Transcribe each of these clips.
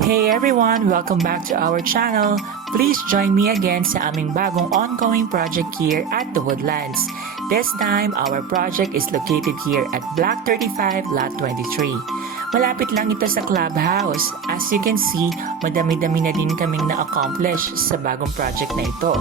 Hey everyone! Welcome back to our channel. Please join me again sa aming bagong ongoing project here at The Woodlands. This time, our project is located here at Block 35, Lot 23. Malapit lang ito sa clubhouse. As you can see, madami-dami na din kaming na-accomplish sa bagong project na ito.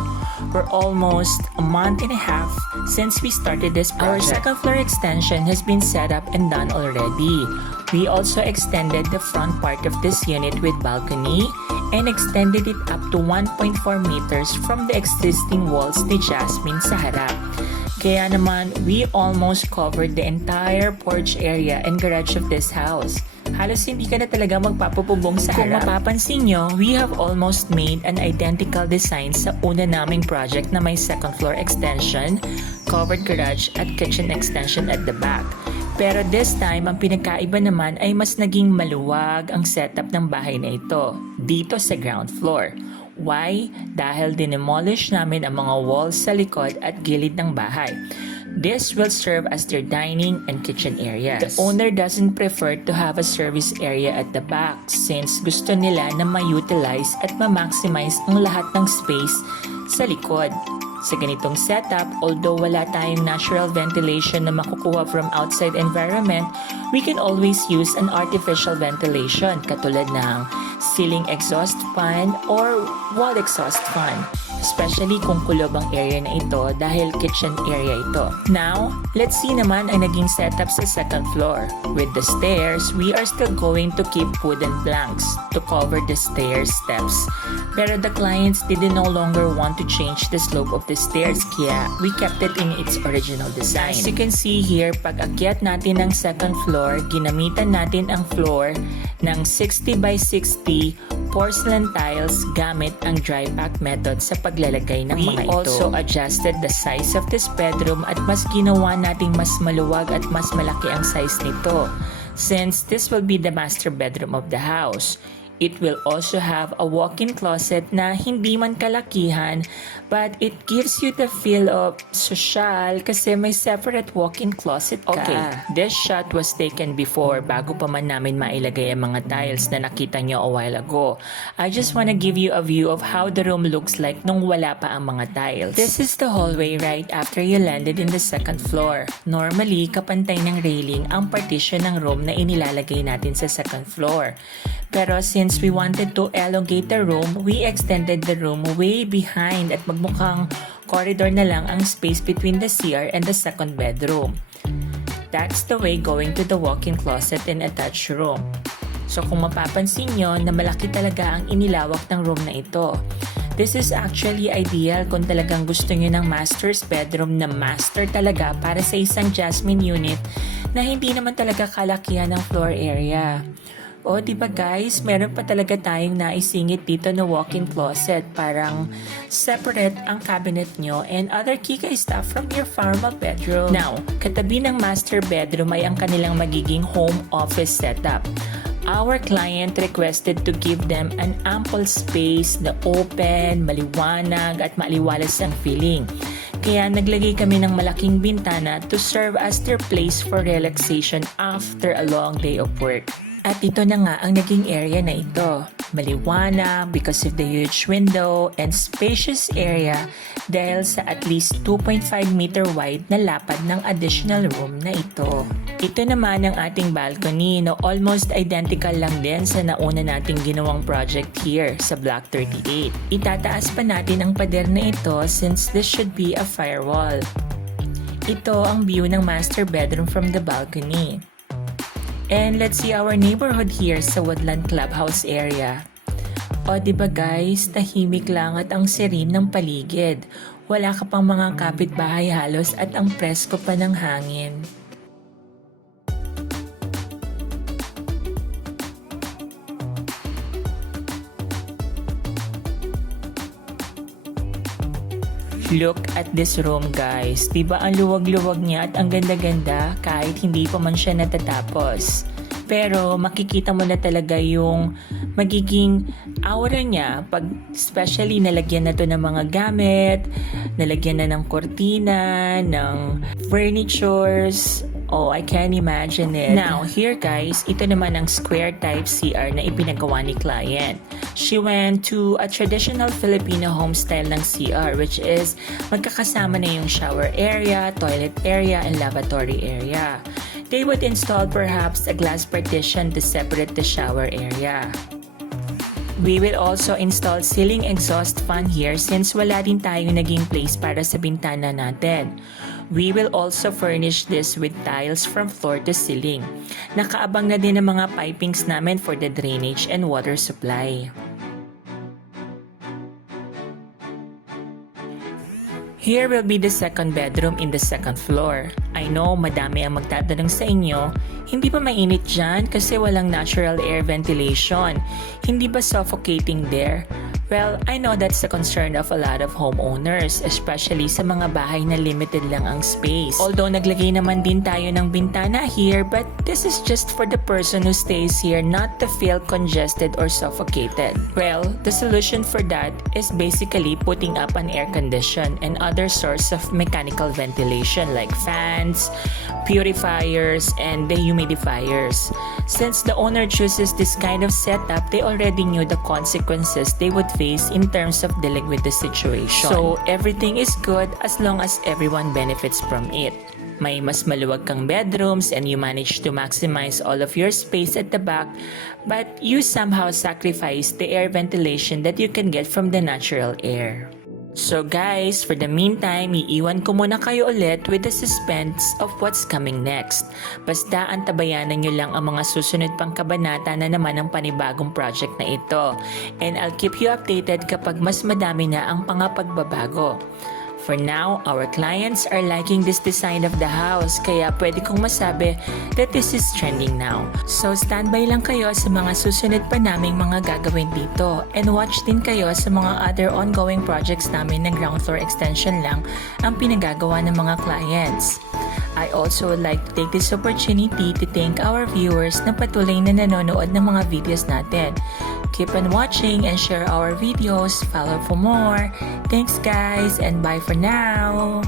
For almost a month and a half since we started this project. Our second floor extension has been set up and done already. We also extended the front part of this unit with balcony and extended it up to 1.4 meters from the existing walls ni Jasmine sa harap. Kaya naman, we almost covered the entire porch area and garage of this house. Halos hindi ka na talaga magpapapubong sa harap. Kung mapapansin nyo, we have almost made an identical design sa una naming project na may second floor extension, covered garage at kitchen extension at the back. Pero this time, ang pinagkaiba naman ay mas naging maluwag ang setup ng bahay na ito, dito sa ground floor. Why? Dahil dinemolish namin ang mga walls sa likod at gilid ng bahay. This will serve as their dining and kitchen areas. The owner doesn't prefer to have a service area at the back since gusto nila na ma-utilize at ma-maximize ang lahat ng space sa likod. Sa ganitong setup, although wala tayong natural ventilation na makukuha from outside environment, we can always use an artificial ventilation katulad ng ceiling exhaust fan or wall exhaust fan, especially kung kulob ang area na ito dahil kitchen area ito. Now, let's see naman ang naging setup sa second floor. With the stairs, we are still going to keep wooden planks to cover the stairs steps. Pero the clients didn't no longer want to change the slope of the stairs kaya we kept it in its original design. As you can see here, pag akyat natin ng second floor, ginamitan natin ang floor ng 60 by 60 porcelain tiles gamit ang dry pack method sa paglalagay ng mga ito. We also adjusted the size of this bedroom at mas ginawa nating mas maluwag at mas malaki ang size nito. Since this will be the master bedroom of the house, it will also have a walk-in closet na hindi man kalakihan but it gives you the feel of social kasi may separate walk-in closet ka. Okay, this shot was taken before bago pa man namin mailagay ang mga tiles na nakita nyo a while ago. I just wanna give you a view of how the room looks like nung wala pa ang mga tiles. This is the hallway right after you landed in the second floor. Normally, kapantay ng railing ang partition ng room na inilalagay natin sa second floor. Pero since we wanted to elongate the room, we extended the room way behind at magmukhang corridor na lang ang space between the CR and the second bedroom. That's the way going to the walk-in closet and attached room. So kung mapapansin nyo na malaki talaga ang inilawak ng room na ito. This is actually ideal kung talagang gusto nyo ng master's bedroom na master talaga para sa isang Jasmine unit na hindi naman talaga kalakihan ng floor area. O, diba guys, meron pa talaga tayong naisingit dito na walk-in closet. Parang separate ang cabinet nyo and other kikay stuff from your formal bedroom. Now, katabi ng master bedroom ay ang kanilang magiging home office setup. Our client requested to give them an ample space na open, maliwanag at maliwalas ang feeling. Kaya naglagay kami ng malaking bintana to serve as their place for relaxation after a long day of work. At ito na nga ang naging area na ito. Maliwanag because of the huge window and spacious area dahil sa at least 2.5 meter wide na lapad ng additional room na ito. Ito naman ang ating balcony na almost identical lang din sa nauna nating ginawang project here sa Block 38. Itataas pa natin ang pader na ito since this should be a firewall. Ito ang view ng master bedroom from the balcony. And let's see our neighborhood here sa Woodland Clubhouse area. O diba guys, tahimik lang at ang serene ng paligid. Wala ka pang mga kapitbahay halos at ang presko pa ng hangin. Look at this room guys. Diba ang luwag-luwag niya at ang ganda-ganda kahit hindi pa man siya natatapos. Pero makikita mo na talaga yung magiging aura niya pag especially nalagyan na to ng mga gamit, nalagyan na ng kortina, ng furnitures, Oh, I can imagine it. Now, here guys, ito naman ang square type CR na ipinagawa ni client. She went to a traditional Filipino home style ng CR, which is magkakasama na yung shower area, toilet area, and lavatory area. They would install perhaps a glass partition to separate the shower area. We will also install ceiling exhaust fan here since wala din tayong naging place para sa bintana natin. We will also furnish this with tiles from floor to ceiling. Nakaabang na din ang mga pipings namin for the drainage and water supply. Here will be the second bedroom in the second floor. I know madami ang magtatanong sa inyo, hindi ba mainit dyan kasi walang natural air ventilation? Hindi ba suffocating there? Well, I know that's a concern of a lot of homeowners, especially sa mga bahay na limited lang ang space. Although naglagay naman din tayo ng bintana here, but this is just for the person who stays here not to feel congested or suffocated. Well, the solution for that is basically putting up an air condition and other source of mechanical ventilation like fans, purifiers, and dehumidifiers. Since the owner chooses this kind of setup, they already knew the consequences they would face in terms of dealing with the situation. So, everything is good as long as everyone benefits from it. May mas maluwag kang bedrooms and you manage to maximize all of your space at the back, but you somehow sacrifice the air ventilation that you can get from the natural air. So guys, for the meantime, iiwan ko muna kayo ulit with the suspense of what's coming next. Basta antabayanan nyo lang ang mga susunod pang kabanata na naman ng panibagong project na ito. And I'll keep you updated kapag mas madami na ang pagbabago. For now, our clients are liking this design of the house, kaya pwede kong masabi that this is trending now. So standby lang kayo sa mga susunod pa naming mga gagawin dito, and watch din kayo sa mga other ongoing projects namin na ground floor extension lang ang pinagagawa ng mga clients. I also would like to take this opportunity to thank our viewers na patuloy na nanonood ng mga videos natin. Keep on watching and share our videos. Follow for more. Thanks guys and bye for now!